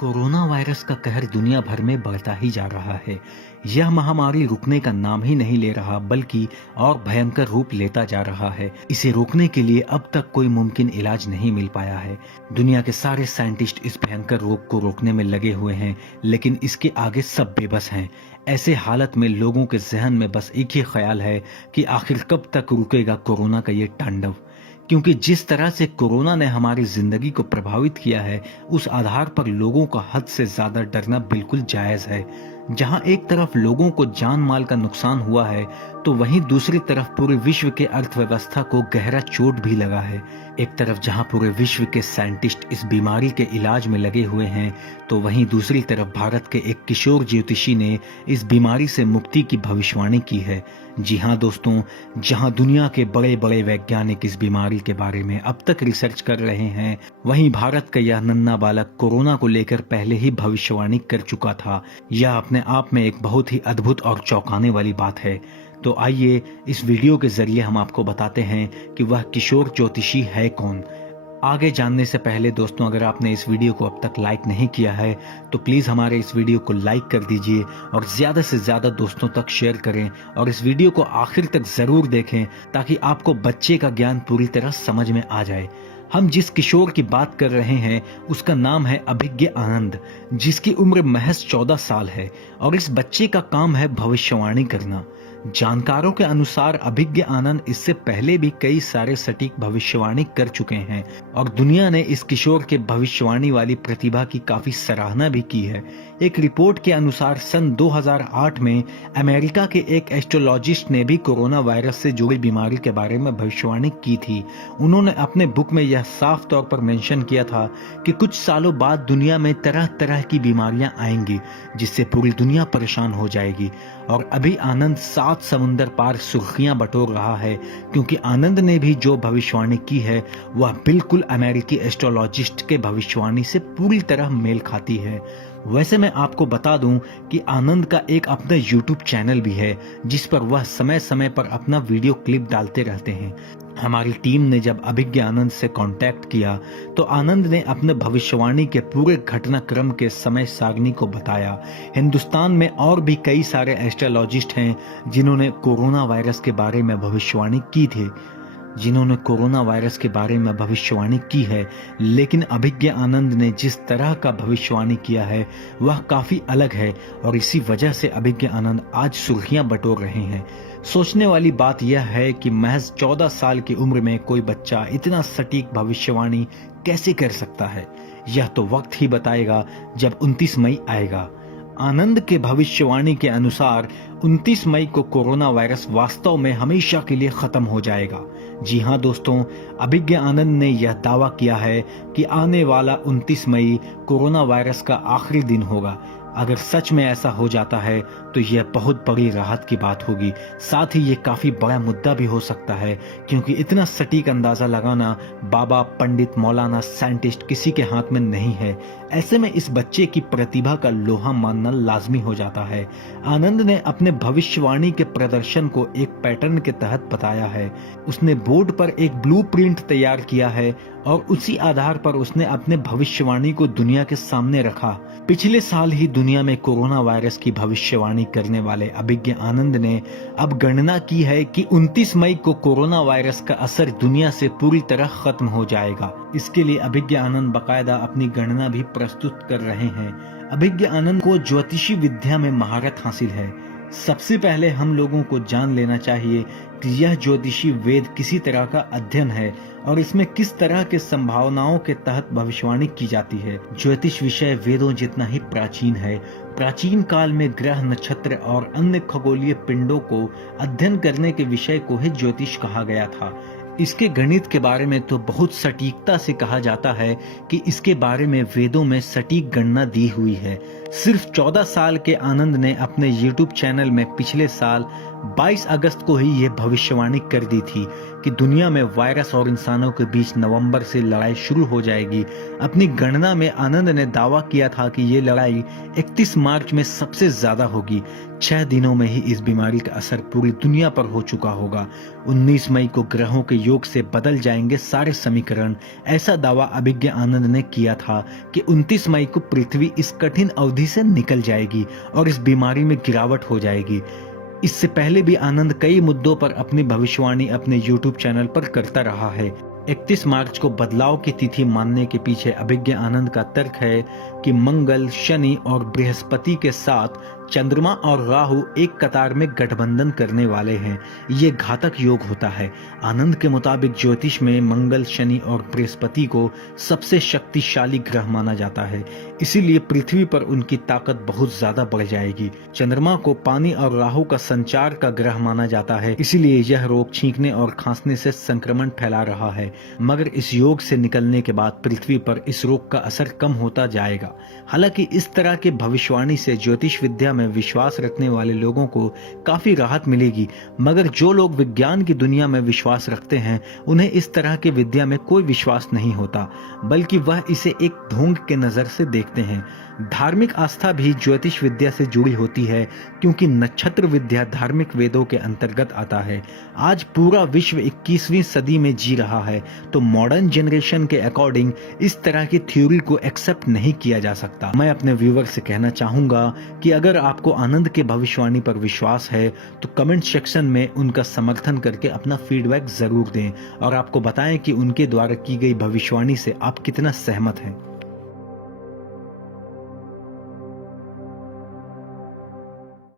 Corona virus का कहर दुनिया भर में बढ़ता ही जा रहा है। यह महामारी रुकने का नाम ही नहीं ले रहा, बल्कि और भयंकर रूप लेता जा रहा है। इसे रोकने के लिए अब तक कोई मुमकिन इलाज नहीं मिल पाया है। दुनिया के सारे साइंटिस्ट इस भयंकर रोग को रोकने में लगे हुए हैं, लेकिन इसके आगे सब बेबस हैं। ऐसे हालत में लोगों के जहन में बस एक ही ख्याल है कि आखिर कब तक रुकेगा कोरोना का ये तांडव। क्योंकि जिस तरह से कोरोना ने हमारी जिंदगी को प्रभावित किया है, उस आधार पर लोगों का हद से ज्यादा डरना बिल्कुल जायज है। जहां एक तरफ लोगों को जान माल का नुकसान हुआ है, तो वहीं दूसरी तरफ पूरे विश्व के अर्थव्यवस्था को गहरा चोट भी लगा है। एक तरफ जहां पूरे विश्व के साइंटिस्ट इस बीमारी के इलाज में लगे हुए हैं, तो वहीं दूसरी तरफ भारत के एक किशोर ज्योतिषी ने इस बीमारी से मुक्ति की भविष्यवाणी की है। जी हाँ दोस्तों, जहां दुनिया के बड़े बड़े वैज्ञानिक इस बीमारी के बारे में अब तक रिसर्च कर रहे हैं, वहीं भारत का यह नन्हा बालक कोरोना को लेकर पहले ही भविष्यवाणी कर चुका था। यह अपने आप में एक बहुत ही अद्भुत और चौंकाने वाली बात है। तो आइए इस वीडियो के जरिए हम आपको बताते हैं कि वह किशोर ज्योतिषी है कौन। आगे जानने से पहले दोस्तों, अगर आपने इस वीडियो को अब तक लाइक नहीं किया है तो प्लीज हमारे इस वीडियो को लाइक कर दीजिए और ज्यादा से ज्यादा दोस्तों तक शेयर करें और इस वीडियो को आखिर तक जरूर देखें, ताकि आपको बच्चे का ज्ञान पूरी तरह समझ में आ जाए। हम जिस किशोर की बात कर रहे हैं उसका नाम है अभिज्ञ आनंद, जिसकी उम्र महज 14 साल है और इस बच्चे का काम है भविष्यवाणी करना। जानकारों के अनुसार अभिज्ञ आनंद इससे पहले भी कई सारे सटीक भविष्यवाणी कर चुके हैं और दुनिया ने इस किशोर के भविष्यवाणी वाली प्रतिभा की काफी सराहना भी की है। एक रिपोर्ट के अनुसार सन 2008 में अमेरिका के एक एस्ट्रोलॉजिस्ट ने भी कोरोना वायरस से जुड़ी बीमारी के बारे में भविष्यवाणी की थी। उन्होंने अपने बुक में यह साफ तौर पर मेंशन किया था कि कुछ सालों बाद दुनिया में तरह तरह की बीमारियां आएंगी, जिससे पूरी दुनिया परेशान हो जाएगी। और अभी आनंद 7 समुंदर पार सुर्खियां बटोर रहा है, क्योंकि आनंद ने भी जो भविष्यवाणी की है वह बिल्कुल अमेरिकी एस्ट्रोलॉजिस्ट के भविष्यवाणी से पूरी तरह मेल खाती है। वैसे मैं आपको बता दूं कि आनंद का एक अपना YouTube चैनल भी है, जिस पर वह समय समय पर अपना वीडियो क्लिप डालते रहते हैं। हमारी टीम ने जब अभिज्ञ आनंद से कांटेक्ट किया तो आनंद ने अपने भविष्यवाणी के पूरे घटनाक्रम के समय सारणी को बताया। हिंदुस्तान में और भी कई सारे एस्ट्रोलॉजिस्ट हैं जिन्होंने कोरोना वायरस के बारे में भविष्यवाणी की है, लेकिन अभिज्ञ आनंद ने जिस तरह का भविष्यवाणी किया है वह काफी अलग है और इसी वजह से अभिज्ञ आनंद आज सुर्खियां बटोर रहे हैं। सोचने वाली बात यह है कि महज 14 साल की उम्र में कोई बच्चा इतना सटीक भविष्यवाणी कैसे कर सकता है। यह तो वक्त ही बताएगा जब 29 मई आएगा। आनंद के भविष्यवाणी के अनुसार 29 मई को कोरोना वायरस वास्तव में हमेशा के लिए खत्म हो जाएगा। जी हाँ दोस्तों, अभिज्ञ आनंद ने यह दावा किया है कि आने वाला 29 मई कोरोना वायरस का आखिरी दिन होगा। अगर सच में ऐसा हो जाता है तो यह बहुत बड़ी राहत की बात होगी। साथ ही ये काफी बड़ा मुद्दा भी हो सकता है, क्योंकि इतना सटीक अंदाजा लगाना बाबा, पंडित, मौलाना, साइंटिस्ट किसी के हाथ में नहीं है। ऐसे में इस बच्चे की प्रतिभा का लोहा मानना लाजमी हो जाता है। आनंद ने अपने भविष्यवाणी के प्रदर्शन को एक पैटर्न के तहत बताया है। उसने बोर्ड पर एक ब्लूप्रिंट तैयार किया है और उसी आधार पर उसने अपने भविष्यवाणी को दुनिया के सामने रखा। पिछले साल ही दुनिया में कोरोना वायरस की भविष्यवाणी करने वाले अभिज्ञ आनंद ने अब गणना की है कि 29 मई को कोरोना वायरस का असर दुनिया से पूरी तरह खत्म हो जाएगा। इसके लिए अभिज्ञ आनंद बाकायदा अपनी गणना भी प्रस्तुत कर रहे हैं। अभिज्ञ आनंद को ज्योतिषी विद्या में महारत हासिल है। सबसे पहले हम लोगों को जान लेना चाहिए कि यह ज्योतिषी वेद किसी तरह का अध्ययन है और इसमें किस तरह के संभावनाओं के तहत भविष्यवाणी की जाती है। ज्योतिष विषय वेदों जितना ही प्राचीन है। प्राचीन काल में ग्रह, नक्षत्र और अन्य खगोलीय पिंडों को अध्ययन करने के विषय को ही ज्योतिष कहा गया था। इसके गणित के बारे में तो बहुत सटीकता से कहा जाता है कि इसके बारे में वेदों में सटीक गणना दी हुई है। सिर्फ 14 साल के आनंद ने अपने YouTube चैनल में पिछले साल 22 अगस्त को ही यह भविष्यवाणी कर दी थी कि दुनिया में वायरस और इंसानों के बीच नवंबर से लड़ाई शुरू हो जाएगी। अपनी गणना में आनंद ने दावा किया था कि ये लड़ाई 31 मार्च में सबसे ज्यादा होगी। 6 दिनों में ही इस बीमारी का असर पूरी दुनिया पर हो चुका होगा। 19 मई को ग्रहों के योग से बदल जाएंगे सारे समीकरण। ऐसा दावा अभिज्ञ आनंद ने किया था कि 29 मई को पृथ्वी इस कठिन अवधि से निकल जाएगी और इस बीमारी में गिरावट हो जाएगी। इससे पहले भी आनंद कई मुद्दों पर अपनी भविष्यवाणी अपने YouTube चैनल पर करता रहा है। 31 मार्च को बदलाव की तिथि मानने के पीछे अभिज्ञ आनंद का तर्क है कि मंगल, शनि और बृहस्पति के साथ चंद्रमा और राहु एक कतार में गठबंधन करने वाले हैं। ये घातक योग होता है। आनंद के मुताबिक ज्योतिष में मंगल, शनि और बृहस्पति को सबसे शक्तिशाली ग्रह माना जाता है, इसीलिए पृथ्वी पर उनकी ताकत बहुत ज्यादा बढ़ जाएगी। चंद्रमा को पानी और राहु का संचार का ग्रह माना जाता है, इसीलिए यह रोग छींकने और खांसने से संक्रमण फैला रहा है। मगर इस योग से निकलने के बाद पृथ्वी पर इस रोग का असर कम होता जाएगा। हालांकि इस तरह की भविष्यवाणी से ज्योतिष विद्या में विश्वास रखने वाले लोगों को काफी राहत मिलेगी, मगर जो लोग विज्ञान की दुनिया में विश्वास रखते हैं उन्हें इस तरह की विद्या में कोई विश्वास नहीं होता, बल्कि वह इसे एक ढोंग के नजर से देखते हैं। धार्मिक आस्था भी ज्योतिष विद्या से जुड़ी होती है, क्योंकि नक्षत्र विद्या धार्मिक वेदों के अंतर्गत आता है। आज पूरा विश्व 21वीं सदी में जी रहा है, तो मॉडर्न जनरेशन के अकॉर्डिंग इस तरह की थ्योरी को एक्सेप्ट नहीं किया जा सकता। मैं अपने व्यूअर से कहना चाहूंगा कि अगर आपको आनंद के भविष्यवाणी पर विश्वास है तो कमेंट सेक्शन में उनका समर्थन करके अपना फीडबैक जरूर दें और आपको बताएं कि उनके द्वारा की गई भविष्यवाणी से आप कितना सहमत हैं।